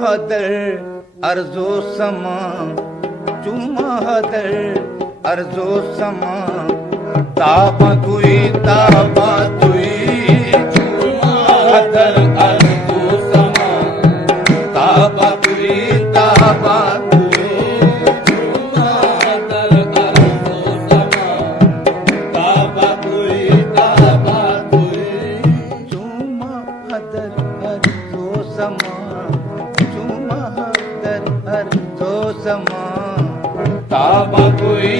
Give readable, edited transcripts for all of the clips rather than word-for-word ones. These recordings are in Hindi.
हदर अर्जो समा, चुमा हदर अर्जो समा, ताबा तुई चुमा हदर अर्जो समा, ताबा तुई चुमा हदर अर्जो समा, ताबा तुई चुमा हदर अर्जो समा, चुमा हदर अर्जो समा, ताबा तुई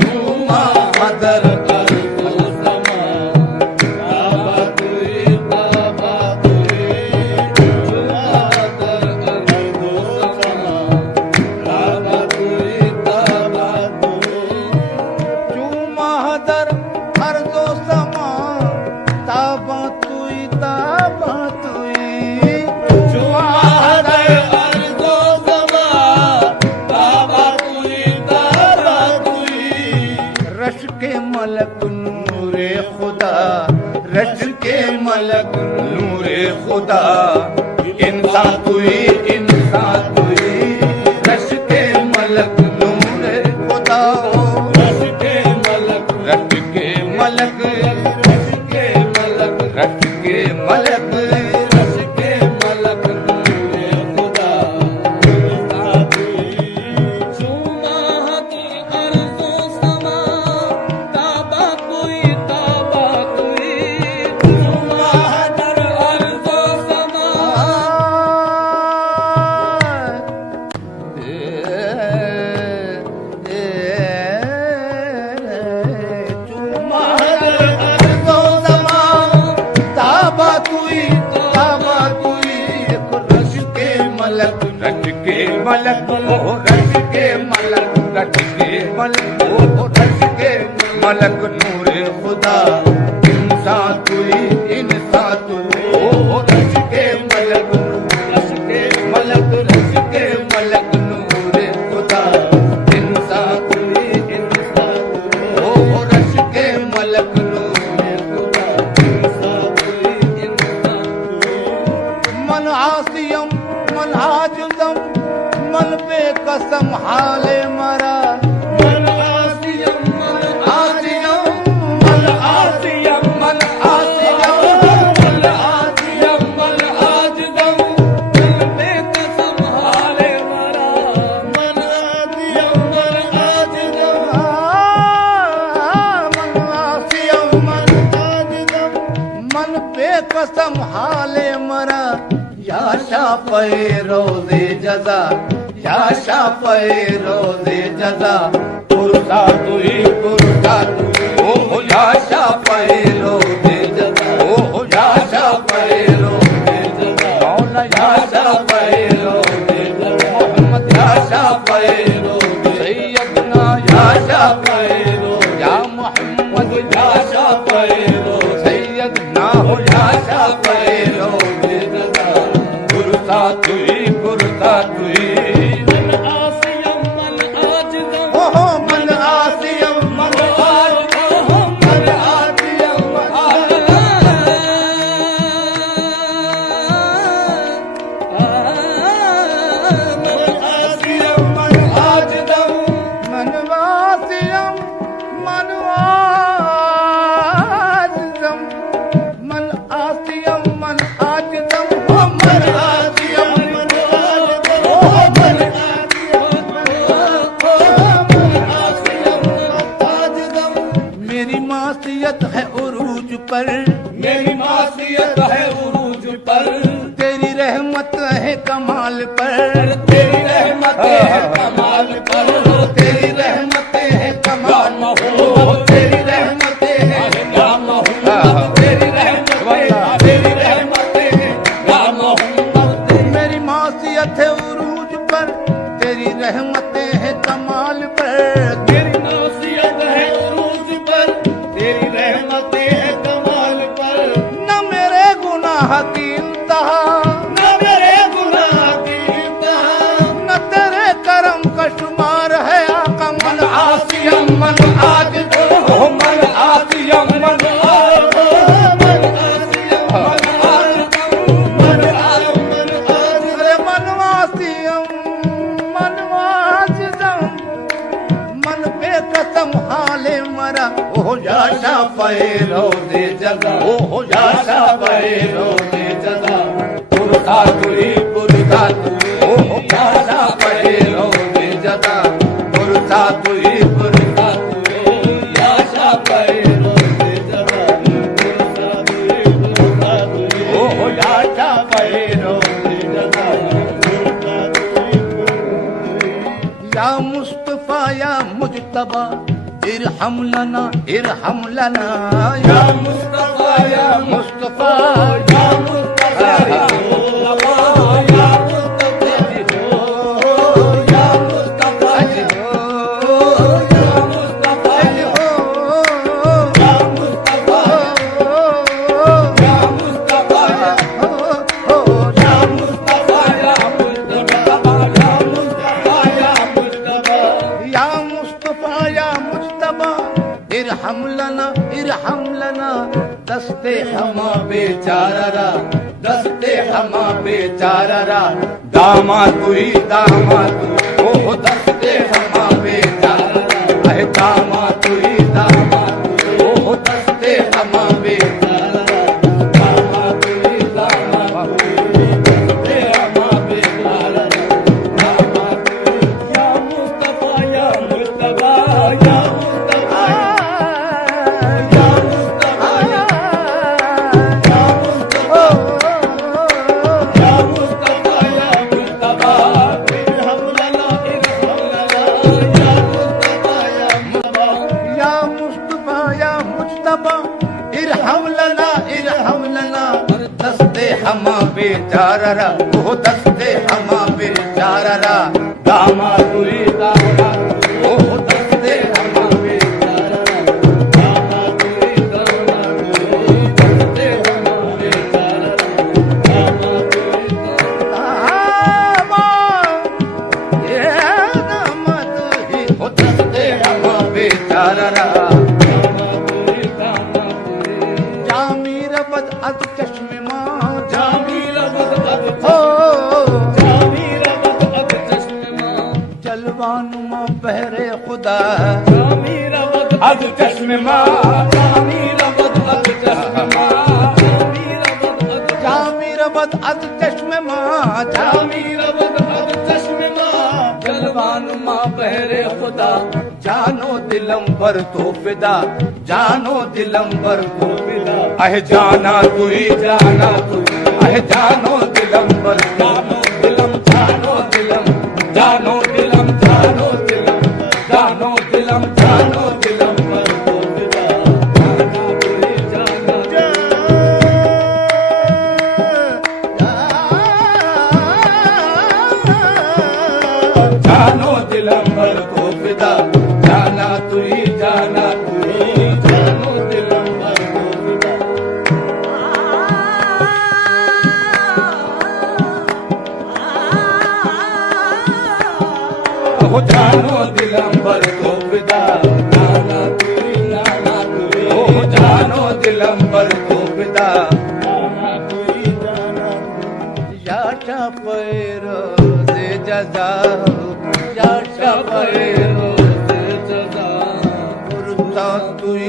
चुमा हदर अर्जो समा, ताबा तुई चुमा हदर अर्जो समा, ताबा तुई चुमा हदर अर्जो समा, ताबा तुई चुमा हदर अर्जो समा, ताबा तुई रश के मलक नूरे खुदा, रश के मलक नूरे खुदा, इंसान तुई रश के मलक नूरे खुदा, रश के मलक रश के मलक रश के मलक रश के मलक रश के मलक नूरे खुदा, इंसान तुई चुमा हदर अर्जो समा, ताबा तुई चुमा हदर अर्जो समा, चुमा हदर अर्जो समा, ताबा तुई रश के मलक रश के मलक ओ रश के मलक रश के मलक ओ रश के मलक नूरे खुदा, इंसान तुई ओ रश के मलक रश के मलक रश के मलक नूरे खुदा, इंसान तुई ओ रश के मलक नूरे खुदा, इंसान तुई मन आसियम मन आजुदम, मन पे कसम हाले मरा, मन आसियम मन आसियम मन आसियम मन आसियम मन आसियम मन आजुदम, मन पे कसम हाले मरा, मन आसियम मन आजुदम, मन आसियम मन आजुदम, मन पे कसम हाले मरा, या शाफ़े रोज़े जज़ा, या शाफ़े रोज़े जज़ा, पुरसा तुई ओ या शाफ़े रोज़े जज़ा, ओ या शाफ़े रोज़े जज़ा, मौला या शाफ़े रोज़े जज़ा, मोहम्मद या शाफ़े रोज़े सैयदना या शाफ़े रोज़े, या मोहम्मद या शाफ़े रोज़े सैयदना हो या शाफ़े रोज़े जज़ा, पुरसा तुई मन आसियम मन आजिज़म, ओहो मन आसियम मन आजिज़म, मन आसियम मन आसियम मन आजिज़म, मन आसियम मन आजिज़म, मन आसियम मन आजिज़म, मन आसियम मेरी मासियत है उरूज पर, मेरी मासियत है उरूज पर, तेरी रहमत है कमाल पर, तेरी रहमत है कमाल पर, तेरी रहमत है कमाल हो, तेरी रहमत है राम तेरी रहमत है राम, मेरी मासियत है उरूज पर, तेरी रहमत है कमाल पर, तेरी मासियत है उरूज पर, तेरी रहमत है कमाल पर, न मेरे गुनाह की इंतहा, न मेरे गुनाह की इंतहा, न तेरे करम का शुमार है आका, मन आसियम मन आजिज़म, मन आसियम मन आजिज़म, मन आसियम मन आजिज़म, मन आसियम पे रोजे जजा ओ याशा पे रोजे जजा पुरखा तुई पुरखा तू ओ याशा पे रोजे जजा पुरखा तुई पुरखा तू याशा पे रोजे जजा पुरखा तुई पुरखा तू ओ याशा पे रोजे जजा पुरखा तुई या मुस्तफा या मुजतबा इरहम लना या मुस्तफा या मुस्तफा या मुस्तफा या मुस्तफा या मुस्तफा या मुस्तफा या मुस्तफा या मुस्तफा या मुस्तफा या मुस्तफा या मुस्तफा या मुस्तफा या मुस्तफा इरहम लना दस्ते हमा बेचारा दस्ते हमा बेचारा दामा तुई ओ दस्ते हमा बेचारा है दामा तुई ओ दस्ते हमा बेचारा दामा तुई दस्ते हमा बेचारा दामा तुई या मुस्तफा या मुस्तफा या मुस्तफा इरहम लना दस्ते हमा बेचारा ओ दस्ते हमा बेचारा दामा तुई ओ दस्ते हमा बेचारा दामा तुई दस्ते हमा बेचारा दामा तुई ये दामा तुई ओ दस्ते हमा बेचारा अद चश्मे माँ जामीर बद अद चश्मे माँ जलवान माँ बहरे खुदा जामीर बद अद चश्मे माँ जामीर बद अद चश्मे माँ जामीर बद अद चश्मे माँ जामीर बद अद चश्मे माँ जलवान माँ बहरे खुदा जानो दिलम पर तो फिदा जानो दिलम पर तो फिदा अह जाना तुई अह जानो दिलम पर जानो दिलम जानो दिलम जानो दिलम जानो दिलम जानो दिलम जानो दिलम पर तो फिदा जाना तुई जानो दिलम पर तो फिदा जाना तुई जानो दिलम पर तो फिदा ओ जानो दिलम पर तो फिदा जाना तुई ओ जानो दिलम पर तो फिदा जाना तुई याशा पे रोजे जजा याशा पे रोजे जजा पुरसा तुई